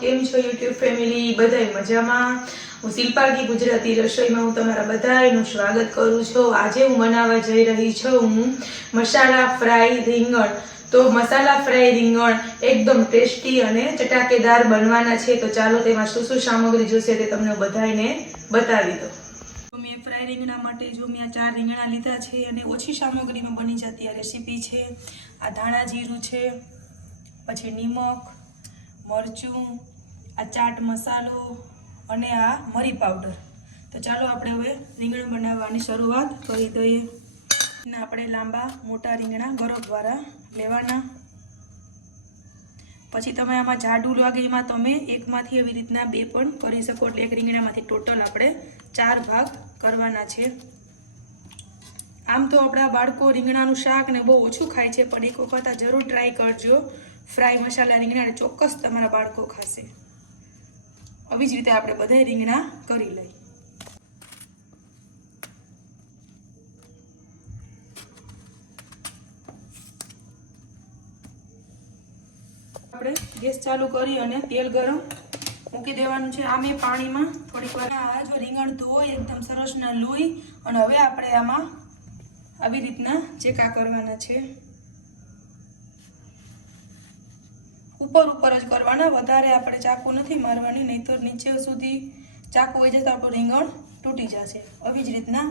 કેમ છો YouTube family? બધાય મજામાં? હું શિલ્પા ગુજરાતી રસોઈમાં હું તમારા બધાયનું સ્વાગત કરું છું। આજે હું બનાવવા જઈ રહી છું મસાલા ફ્રાય રીંગણ। તો મસાલા ફ્રાય રીંગણ એકદમ ટેસ્ટી અને ચટાકેદાર બનવાના છે। તો ચાલો તેમાં શું શું સામગ્રી જોઈશે તે તમને બધાયને બતાવી દઉં। મેં ફ્રાય રીંગણા માટે જો મેં 4 રીંગણા લીધા છે અને ઓછી સામગ્રીમાં બની જતી આ રેસીપી છે। આ ધાણા જીરું છે, પછી નિમક, મરચું, આ ચાટ મસાલો અને આ મરી પાવડર। તો ચાલો આપણે હવે રીંગણ બનાવવાની શરૂઆત કરી દઈએ। આપણે લાંબા મોટા રીંગણા બરફવાળા લેવાના। પછી તમે આમાં જાડું લાગે એમાં તમે એકમાંથી એવી રીતના બે પણ કરી શકો। એટલે એક રીંગણામાંથી ટોટલ આપણે 4 ભાગ કરવાના છે। આમ તો આપણા બાળકો રીંગણાનું શાક ને બહુ ઓછું ખાય છે, પણ એક વખત આ જરૂર ટ્રાય કરજો। ફ્રાય મસાલા રીંગણાને ચોક્કસ તમારા બાળકો ખાશે। આવી જ રીતે આપણે બધા રીંગણા કરી લઈએ। આપણે ગેસ ચાલુ કરી અને તેલ ગરમ મૂકી દેવાનું છે। આ મેં પાણીમાં થોડીક વાર આ જો રીંગણ ધોઈ એકદમ સરસ ના લોહી અને હવે આપણે આમાં આવી રીતના ચેકા કરવાના છે। ઉપર જ કરવાના, વધારે આપણે ચાકુ નથી મારવાની, નહીંતર નીચે સુધી ચાકુ વહી જશે તો આપણું રીંગણ તૂટી જશે। આવી જ રીતના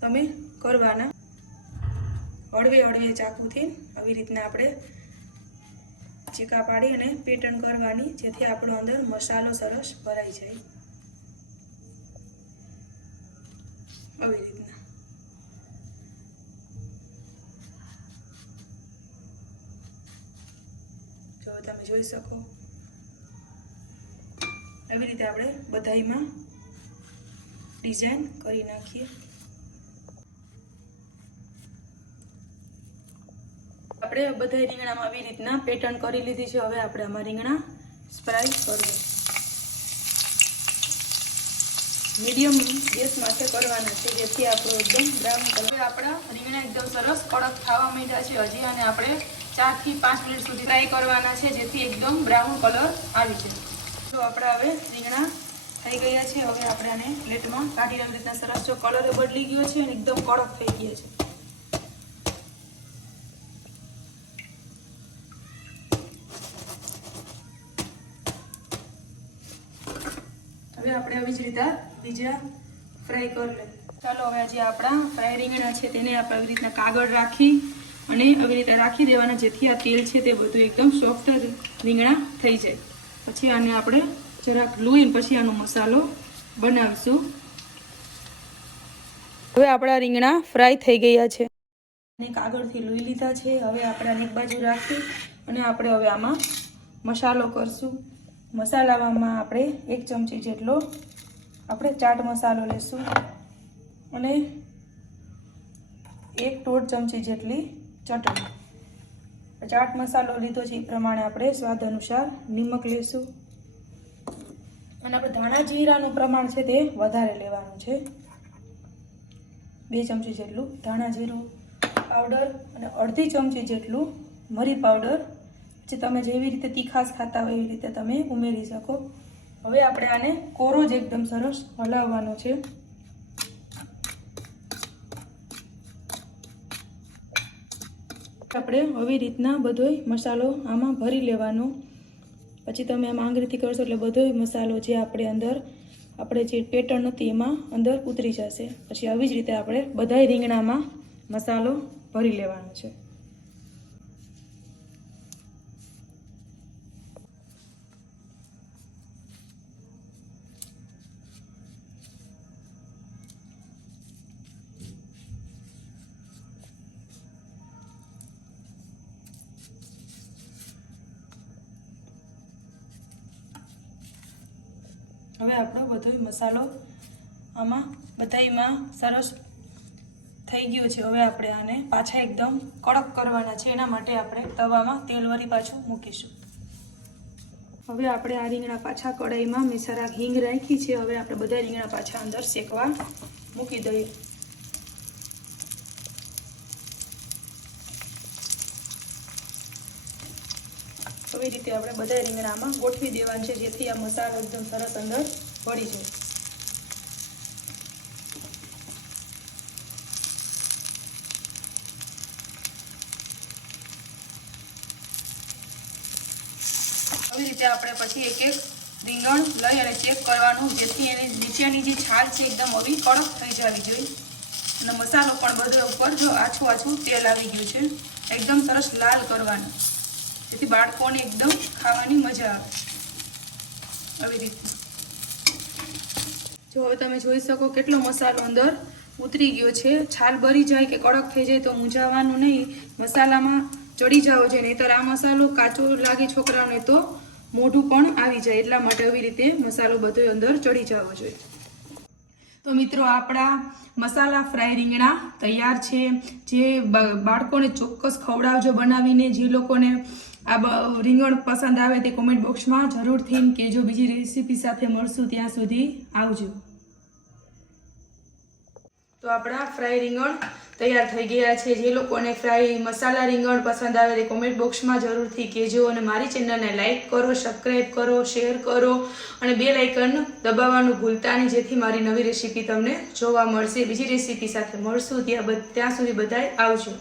તમે કરવાના, હળવે હળવે ચાકુથી આવી રીતના આપણે ચીકા પાડી અને પેટર્ન કરવાની, જેથી આપણો અંદર મસાલો સરસ ભરાઈ જાય। આવી રીતના જો તમે જોઈ શકો આવી રીતે આપણે બધાયમાં ડિઝાઇન કરી નાખીએ। આપણે બધા રીંગણામાં આવી રીતના પેટર્ન કરી લીધી છે। હવે આપણે આમાં રીંગણા ફ્રાય કરવું, મીડિયમ ગેસ માટે કરવાના છે, જેથી આપણો એકદમ બ્રાઉન કલર। આપણા રીંગણા એકદમ સરસ કડક થવા માંડ્યા છે હજી, અને આપણે 4 થી 5 મિનિટ સુધી ફ્રાય કરવાના છે, જેથી એકદમ બ્રાઉન કલર આવી જાય। તો આપણા હવે રીંગણા થઈ ગયા છે। હવે આપણે આને પ્લેટમાં કાઢીને આવી રીતના સરસ જો કલર બદલી ગયો છે અને એકદમ કડક થઈ ગયા છે। હવે આપણે આવી જ રીતે બીજા ફ્રાય કરી લઈએ। ચાલો હવે જે આપણા ફ્રાય રીંગણા છે તેને આપણે આવી રીતના કાગળ રાખી અને આવી રીતે રાખી દેવાના, જેથી આ તેલ છે તે બધું એકદમ સોફ્ટ રીંગણા થઈ જાય। પછી આને આપણે જરાક લૂઈને પછી આનો મસાલો બનાવીશું। હવે આપણા રીંગણા ફ્રાય થઈ ગયા છે અને કાગળથી લૂઈ લીધા છે। હવે આપણે આને એક બાજુ રાખી અને આપણે હવે આમાં મસાલો કરશું। મસાલામાં આપણે 1 ચમચી જેટલો આપણે ચાટ મસાલો લેશું અને 1.5 ચમચી જેટલી ચટણી। ચાટ મસાલો લીધો છે એ પ્રમાણે આપણે સ્વાદ અનુસાર નિમક લેશું અને આપણે ધાણા જીરાનું પ્રમાણ છે તે વધારે લેવાનું છે। 2 ચમચી જેટલું ધાણા જીરું પાવડર અને અડધી ચમચી જેટલું મરી પાવડર, જે તમે જેવી રીતે તીખાશ ખાતા હોય એવી રીતે તમે ઉમેરી શકો। હવે આપણે આને કોરો જ એકદમ સરસ હલાવવાનો છે। આપણે આવી રીતના બધોય મસાલો આમાં ભરી લેવાનો। પછી તમે આમ આંગળીથી કરશો એટલે બધોય મસાલો જે આપણે અંદર આપણે જે પેટર્ન હતી એમાં અંદર ઉતરી જશે। પછી આવી જ રીતે આપણે બધાય રીંગણામાં મસાલો ભરી લેવાનો છે। હવે આપણો બધો મસાલો આમાં બધાયમાં સરસ થઈ ગયો છે। હવે આપણે આને પાછા એકદમ કડક કરવાના છે, એના માટે આપણે તવામાં તેલ વળી પાછું મૂકીશું। હવે આપણે આ રીંગણા પાછા કઢાઈમાં મેં જરાક હિંગ રાખી છે। હવે આપણે બધા રીંગણા પાછા અંદર શેકવા મૂકી દઈએ। આવી રીતે આપણે બધા રીંગણામાં ગોઠવી દેવાનું છે, જેથી આ મસાલો એકદમ સરસ અંદર ભળી જાય. આવી રીતે આપણે પછી એક એક રીંગણ લઈ અને ચેક કરવાનું, જેથી એની નીચેની જે છાલ છે એકદમ આવી કડક થઈ જવી જોઈએ. અને મસાલો પણ બધો ઉપર જો આછું આછું તેલ આવી ગયું છે, એકદમ સરસ લાલ કરવાનું, જેથી બાળકોને એકદમ ખાવાની મજા આવે. આવી રીતે જો હવે તમે જોઈ શકો કેટલો મસાલો અંદર ઉતરી ગયો છે. છાલ ભરી જાય કે કડક થઈ જાય તો મૂંઝાવાનું નહીં, મસાલામાં ચડી જાવ છે, નહીંતર આ મસાલો કાચો લાગે છોકરાઓને તો મોઢું પણ આવી જાય. એટલા માટે આવી રીતે મસાલો બધો અંદર ચડી જવો જોઈએ. તો મિત્રો આપણા મસાલા ફ્રાય રીંગણા તૈયાર છે. જે બાળકોને ચોક્કસ ખવડાવજો બનાવીને. જે લોકોને આ રીંગણ પસંદ આવે તે કોમેન્ટ બોક્સમાં જરૂરથી કહેજો. બીજી રેસીપી સાથે મળશું, ત્યાં સુધી આવજો. તો આપણા ફ્રાય રીંગણ તૈયાર થઈ ગયા છે. જે લોકોને ફ્રાય મસાલા રીંગણ પસંદ આવે તે કોમેન્ટ બોક્સમાં જરૂરથી કહેજો. અને મારી ચેનલને લાઇક કરો, સબસ્ક્રાઈબ કરો, શેર કરો અને બેલ આઇકન દબાવવાનું ભૂલતા નહીં, જેથી મારી નવી રેસીપી તમને જોવા મળશે. બીજી રેસીપી સાથે મળશું, ત્યાં સુધી બધાય આવજો.